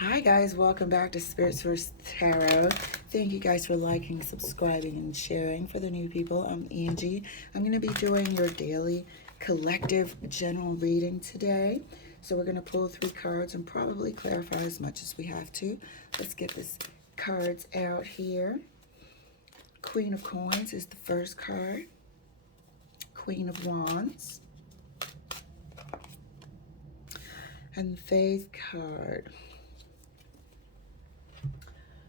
Hi guys, welcome back to Spirits First Tarot. Thank you guys for liking, subscribing, and sharing. For the new people, I'm Angie. I'm going to be doing your daily collective general reading today. So we're going to pull 3 cards and probably clarify as much as we have to. Let's get this cards out here. Queen of Coins is the first card. Queen of Wands. And the Faith card.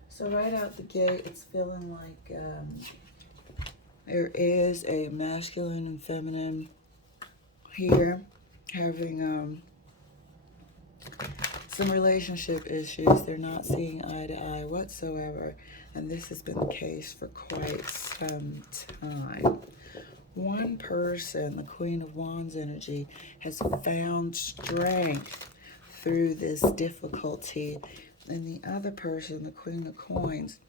So right out the gate, it's feeling like there is a masculine and feminine here having some relationship issues. They're not seeing eye to eye whatsoever, and this has been the case for quite some time. One person, the Queen of Wands energy, has found strength through this difficulty, and the other person, the Queen of Coins,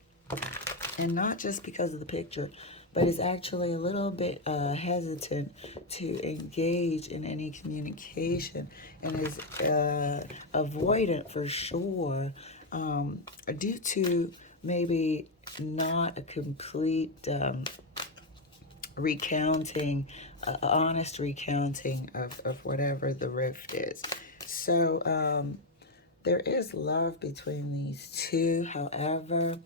and not just because of the picture, but is actually a little bit hesitant to engage in any communication and is avoidant for sure, due to maybe not a complete recounting, honest recounting of whatever the rift is. So there is love between these two. However,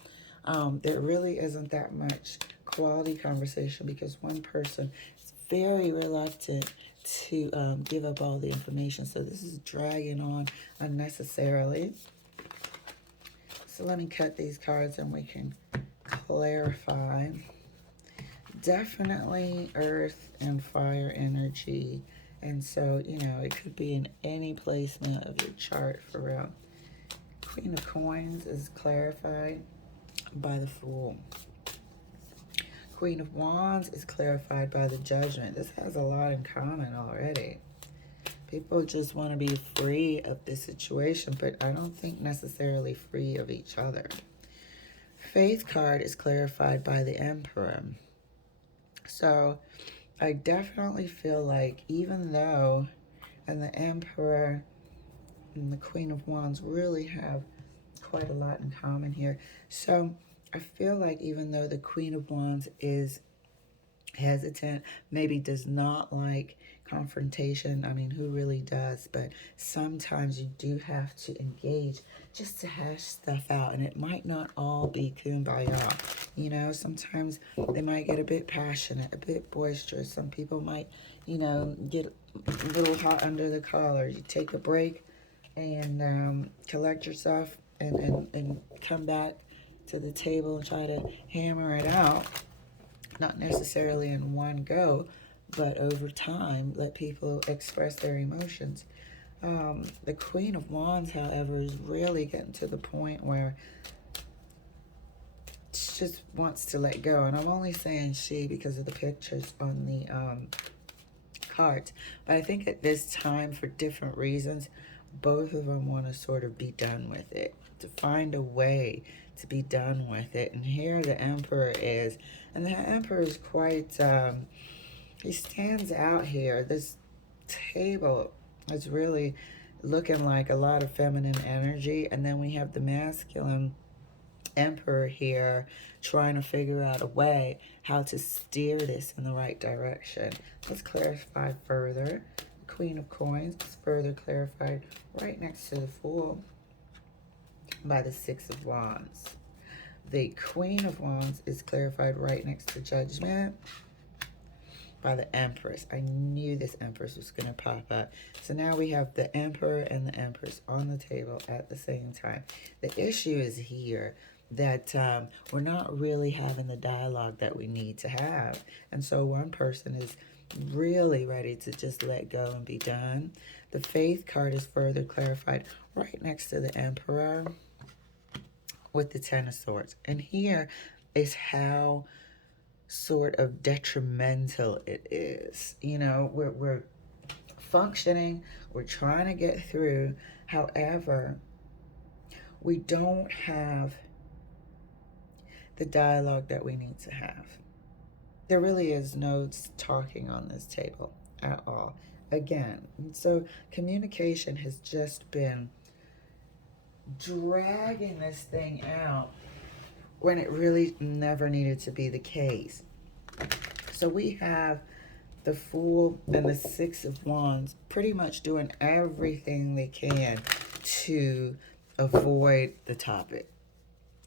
there really isn't that much quality conversation because one person is very reluctant to give up all the information. So this is dragging on unnecessarily. So let me cut these cards and we can clarify. Definitely earth and fire energy. And so, it could be in any placement of your chart for real. Queen of Coins is clarified by the Fool. Queen of Wands is clarified by the Judgment. This has a lot in common already. People just want to be free of this situation, but I don't think necessarily free of each other. Faith card is clarified by the Emperor. So I definitely feel like even though and the Emperor and the Queen of Wands really have quite a lot in common here. So I feel like even though the Queen of Wands is hesitant, maybe does not like confrontation. I mean, who really does? But sometimes you do have to engage just to hash stuff out, and it might not all be kumbaya. Sometimes they might get a bit passionate, a bit boisterous. Some people might, get a little hot under the collar. You take a break and collect yourself and come back to the table and try to hammer it out. Not necessarily in one go, but over time, let people express their emotions. The Queen of Wands, however, is really getting to the point where she just wants to let go. And I'm only saying she because of the pictures on the cards. But I think at this time, for different reasons, both of them want to sort of be done with it, to find a way to be done with it. And here the Emperor is. And the Emperor is quite, he stands out here. This table is really looking like a lot of feminine energy. And then we have the masculine Emperor here trying to figure out a way how to steer this in the right direction. Let's clarify further. Queen of Coins is further clarified right next to the Fool by the Six of Wands. The Queen of Wands is clarified right next to Judgment by the Empress. I knew this Empress was going to pop up. So now we have the Emperor and the Empress on the table at the same time. The issue is here that we're not really having the dialogue that we need to have. And so one person is really ready to just let go and be done. The Faith card is further clarified right next to the Emperor with the Ten of Swords. And here is how sort of detrimental it is. We're functioning, we're trying to get through. However, we don't have the dialogue that we need to have. There really is no talking on this table at all. Again, so communication has just been dragging this thing out when it really never needed to be the case. So we have the Fool and the Six of Wands pretty much doing everything they can to avoid the topic.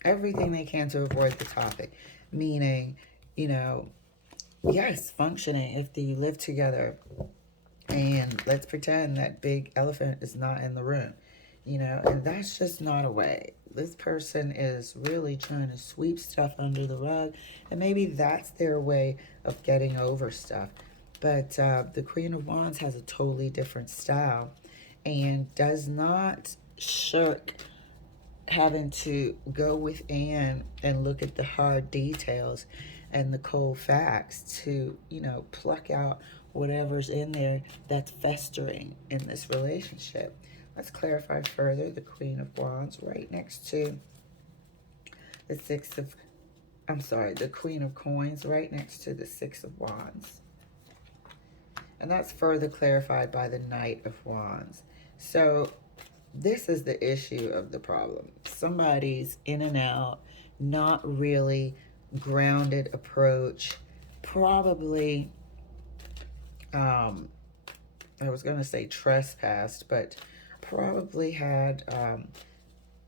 Everything they can to avoid the topic. Meaning, you know, yes, functioning if you live together. And let's pretend that big elephant is not in the room, you know, and that's just not a way. This person is really trying to sweep stuff under the rug, and maybe that's their way of getting over stuff. But the Queen of Wands has a totally different style and does not shirk having to go within and look at the hard details and the cold facts to, you know, pluck out whatever's in there that's festering in this relationship. Let's clarify further. The Queen of Wands right next to the the Queen of Coins right next to the Six of Wands. And that's further clarified by the Knight of Wands. So this is the issue of the problem. Somebody's in and out, not really grounded approach, probably, I was going to say trespassed, but probably had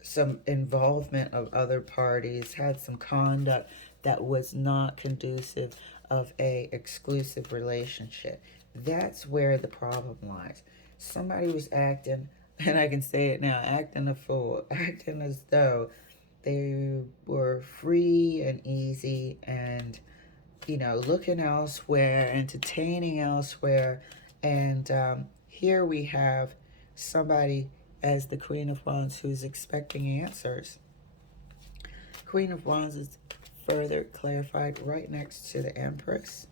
some involvement of other parties, had some conduct that was not conducive of a exclusive relationship. That's where the problem lies. Somebody was acting, and I can say it now, acting a fool, acting as though they were free and easy and, you know, looking elsewhere, entertaining elsewhere. And here we have somebody as the Queen of Wands who's expecting answers. Queen of Wands is further clarified right next to the Empress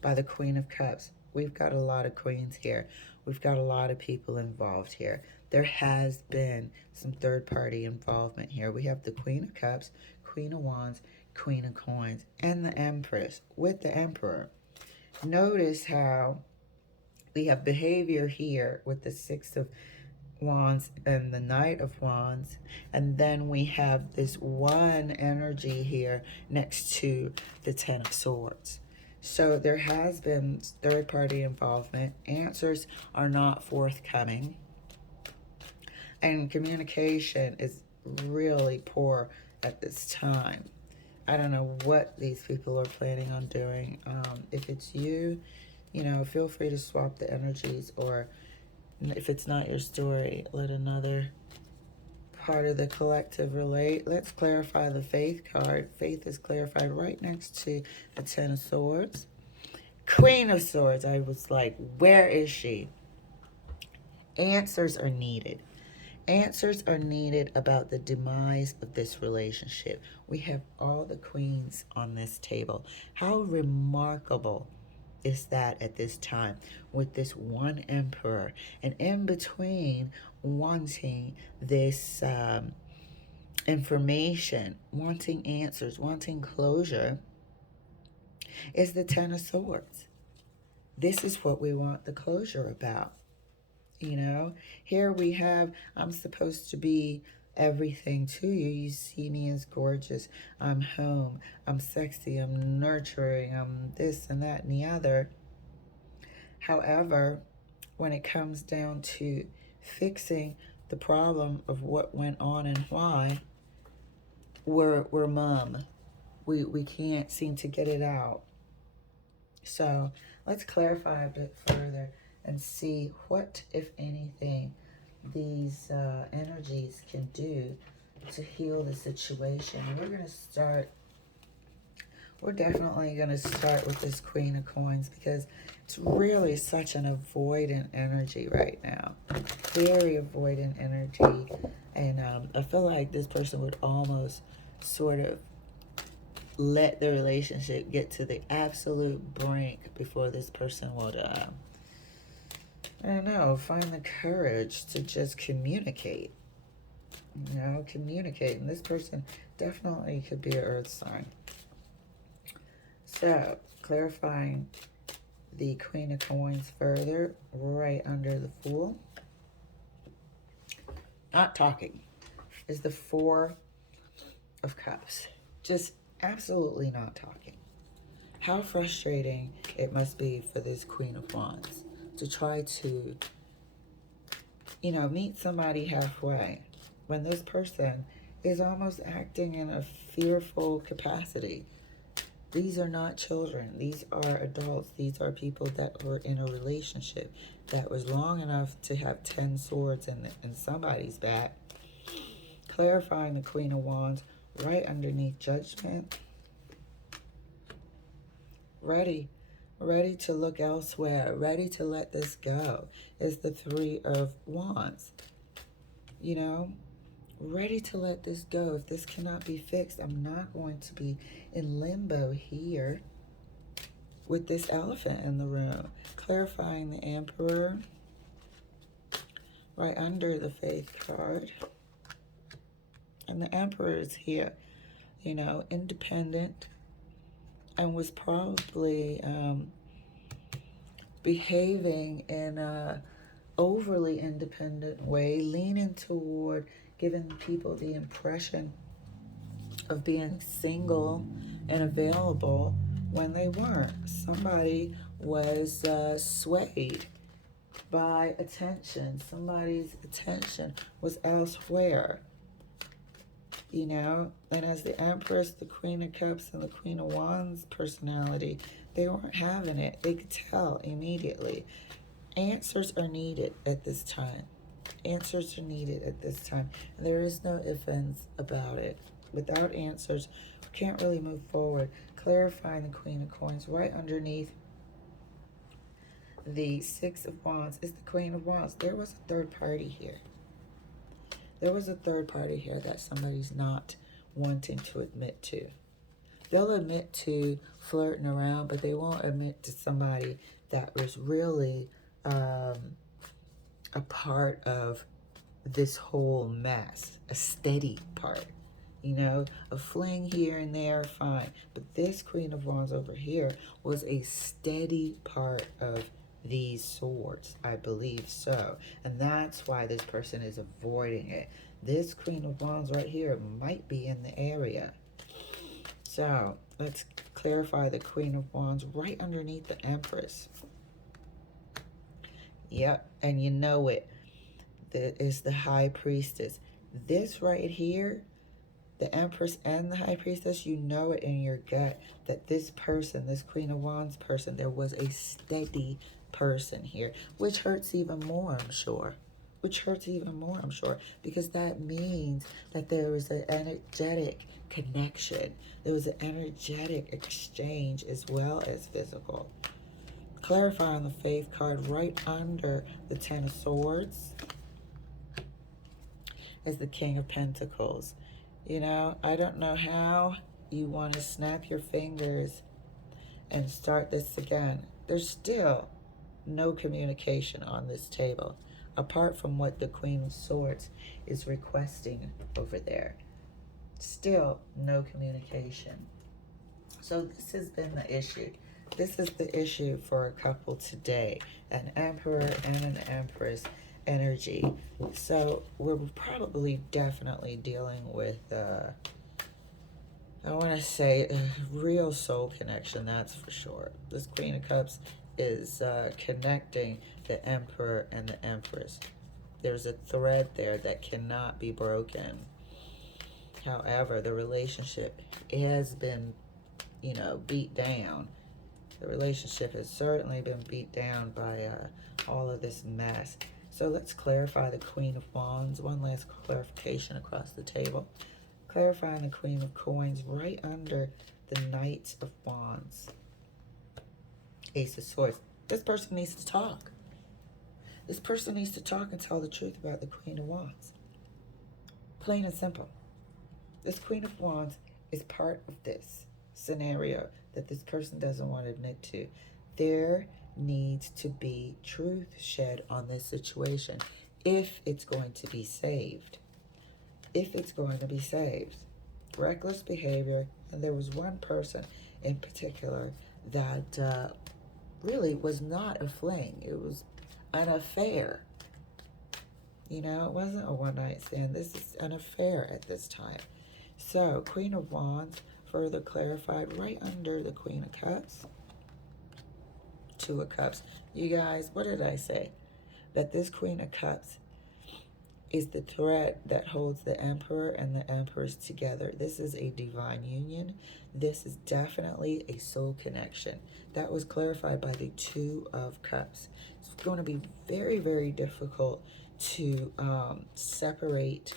by the Queen of Cups. We've got a lot of queens here. We've got a lot of people involved here. There has been some third-party involvement here. We have the Queen of Cups, Queen of Wands, Queen of Coins, and the Empress with the Emperor. Notice how we have behavior here with the Six of Wands and the Knight of Wands, and then we have this one energy here next to the Ten of Swords. So there has been third-party involvement. Answers are not forthcoming, and communication is really poor at this time. I don't know what these people are planning on doing. If it's you, you know, feel free to swap the energies, or if it's not your story, let another part of the collective relate. Let's clarify the Faith card. Faith is clarified right next to the Ten of Swords. Queen of Swords. I was like, where is she? Answers are needed. Answers are needed about the demise of this relationship. We have all the queens on this table. How remarkable is that at this time with this one emperor, and in between wanting this information, wanting answers, wanting closure, is the Ten of Swords. This is what we want the closure about. You know, here we have, I'm supposed to be everything to you. You see me as gorgeous. I'm home. I'm sexy. I'm nurturing. I'm this and that and the other. However, when it comes down to fixing the problem of what went on and why, we're mum. We can't seem to get it out. So let's clarify a bit further and see what, if anything, these energies can do to heal the situation. We're definitely going to start with this Queen of Coins, because it's really such an avoidant energy right now. Very avoidant energy. And I feel like this person would almost sort of let the relationship get to the absolute brink before this person would, I don't know, find the courage to just communicate. You know, communicate. And this person definitely could be an earth sign. So, clarifying the Queen of Coins further, right under the Fool. not talking, is the Four of Cups. Just absolutely not talking. How frustrating it must be for this Queen of Wands to try to, meet somebody halfway when this person is almost acting in a fearful capacity. These are not children. These are adults. These are people that were in a relationship that was long enough to have 10 swords in somebody's back. Clarifying the Queen of Wands right underneath Judgment. Ready to look elsewhere, ready to let this go, is the Three of Wands. Ready to let this go. If this cannot be fixed, I'm not going to be in limbo here with this elephant in the room. Clarifying the Emperor right under the Faith card. And the Emperor is here, independent, and was probably behaving in a overly independent way, leaning toward giving people the impression of being single and available when they weren't. Somebody was swayed by attention. Somebody's attention was elsewhere. And as the Empress, the Queen of Cups, and the Queen of Wands personality, they weren't having it. They could tell immediately. Answers are needed at this time. Answers are needed at this time. And there is no ifs, ands about it. Without answers, we can't really move forward. Clarifying the Queen of Coins right underneath the Six of Wands is the Queen of Wands. There was a third party here. There was a third party here that somebody's not wanting to admit to. They'll admit to flirting around, but they won't admit to somebody that was really a part of this whole mess, a steady part. A fling here and there, fine. But this Queen of Wands over here was a steady part of these swords, I believe so. And that's why this person is avoiding it. This Queen of Wands right here might be in the area. So let's clarify the Queen of Wands right underneath the Empress. Yep, and you know it. That is the High Priestess. This right here, the Empress and the High Priestess, you know it in your gut that this person, this Queen of Wands person, there was a steady person here, which hurts even more, I'm sure. Because that means that there was an energetic connection. There was an energetic exchange as well as physical. Clarifying the Faith card right under the Ten of Swords is the King of Pentacles. I don't know how you want to snap your fingers and start this again. There's still no communication on this table, apart from what the Queen of Swords is requesting over there. Still no communication. So this has been the issue. This is the issue for a couple today, an Emperor and an Empress energy. So we're probably definitely dealing with, I want to say, a real soul connection, that's for sure. This Queen of Cups is connecting the Emperor and the Empress. There's a thread there that cannot be broken. However, the relationship has been, beat down. The relationship has certainly been beat down by all of this mess. So let's clarify the Queen of Wands. One last clarification across the table. Clarifying the Queen of Coins right under the Knight of Wands. Ace of Swords. This person needs to talk. This person needs to talk and tell the truth about the Queen of Wands. Plain and simple. This Queen of Wands is part of this scenario that this person doesn't want to admit to. There needs to be truth shed on this situation if it's going to be saved. If it's going to be saved. Reckless behavior, and there was one person in particular that really was not a fling. It was an affair. You know, it wasn't a one-night stand. This is an affair at this time. So, Queen of Wands, further clarified right under the Queen of Cups. Two of Cups. You guys, what did I say? That this Queen of Cups is the thread that holds the Emperor and the Empress together. This is a divine union. This is definitely a soul connection. That was clarified by the Two of Cups. It's going to be very, very difficult to separate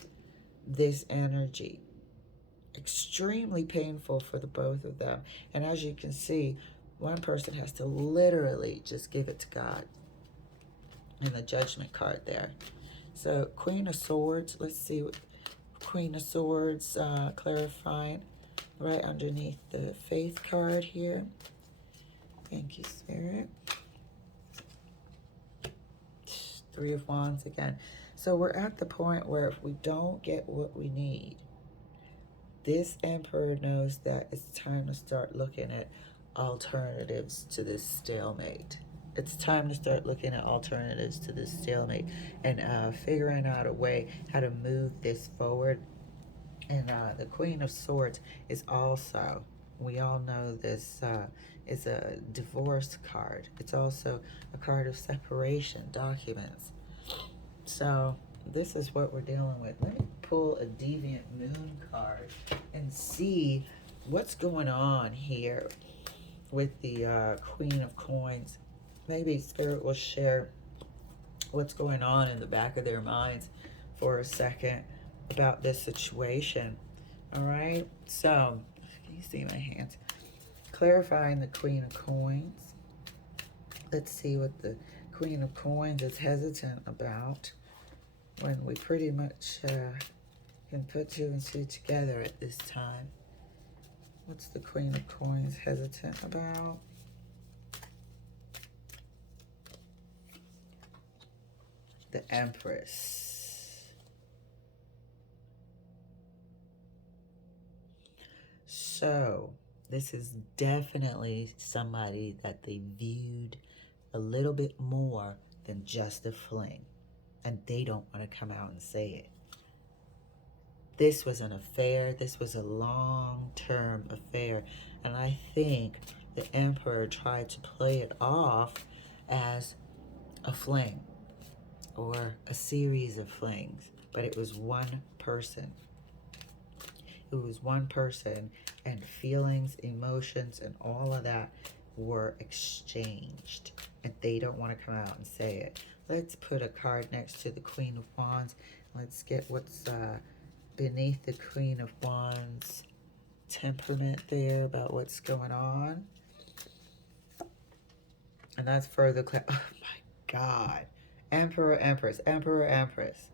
this energy. Extremely painful for the both of them. And as you can see, one person has to literally just give it to God. And the Judgment card there. So, Queen of Swords, let's see what Queen of Swords clarifying right underneath the Faith card here. Thank you, Spirit. Three of Wands again. So, we're at the point where if we don't get what we need, this Emperor knows that it's time to start looking at alternatives to this stalemate. It's time to start looking at alternatives to this stalemate and figuring out a way how to move this forward. And the Queen of Swords is also, we all know this is a divorce card. It's also a card of separation, documents. So this is what we're dealing with. Let me pull a Deviant Moon card and see what's going on here with the Queen of Coins. Maybe Spirit will share what's going on in the back of their minds for a second about this situation. All right, so can you see my hands? Clarifying the Queen of Coins. Let's see what the Queen of Coins is hesitant about when we pretty much can put two and two together at this time. What's the Queen of Coins hesitant about? The Empress. So, this is definitely somebody that they viewed a little bit more than just a fling. And they don't want to come out and say it. This was an affair. This was a long-term affair. And I think the Emperor tried to play it off as a fling or a series of flings. But it was one person. It was one person, and feelings, emotions, and all of that were exchanged. And they don't want to come out and say it. Let's put a card next to the Queen of Wands. Let's get what's beneath the Queen of Wands temperament there about what's going on. And that's further oh my God. Emperor, Empress, Emperor, Empress.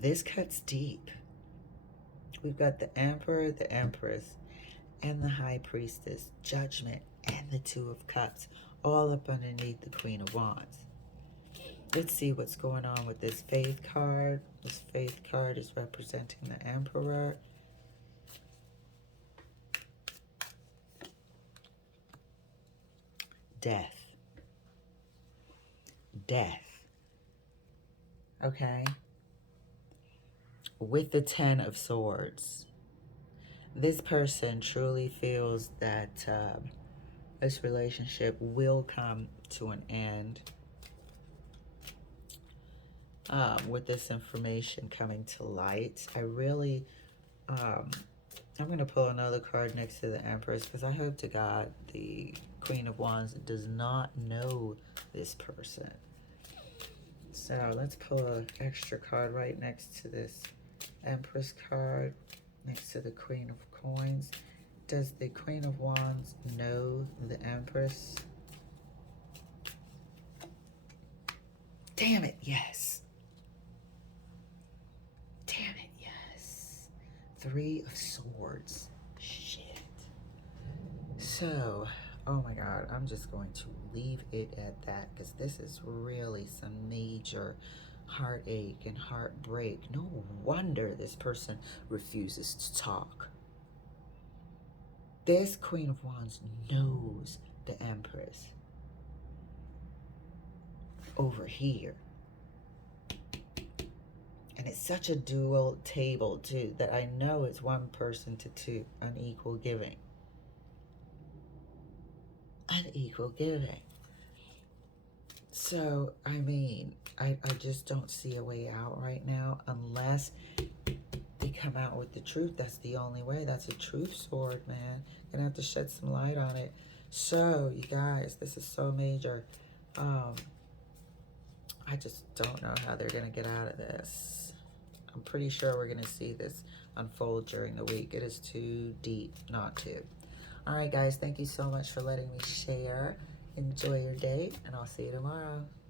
This cuts deep. We've got the Emperor, the Empress, and the High Priestess, Judgment, and the Two of Cups, all up underneath the Queen of Wands. Let's see what's going on with this Faith card. This Faith card is representing the Emperor. Death. Death. Okay? With the Ten of Swords. This person truly feels that this relationship will come to an end. With this information coming to light, I really, I'm going to pull another card next to the Empress, because I hope to God the Queen of Wands does not know this person. So let's pull an extra card right next to this Empress card, next to the Queen of Coins. Does the Queen of Wands know the Empress? Damn it, yes. Damn it, yes. Three of Swords. Shit. So, oh my God, I'm just going to leave it at that, because this is really some major heartache and heartbreak. No wonder this person refuses to talk. This Queen of Wands knows the Empress. over here. And it's such a dual table, too, that I know it's one person to two, unequal giving. Unequal giving. So, I mean, I just don't see a way out right now unless they come out with the truth. That's the only way. That's a truth sword, man. Gonna have to shed some light on it. So, you guys, this is so major. I just don't know how they're gonna get out of this. I'm pretty sure we're gonna see this unfold during the week. It is too deep not to. All right, guys, thank you so much for letting me share. Enjoy your day, and I'll see you tomorrow.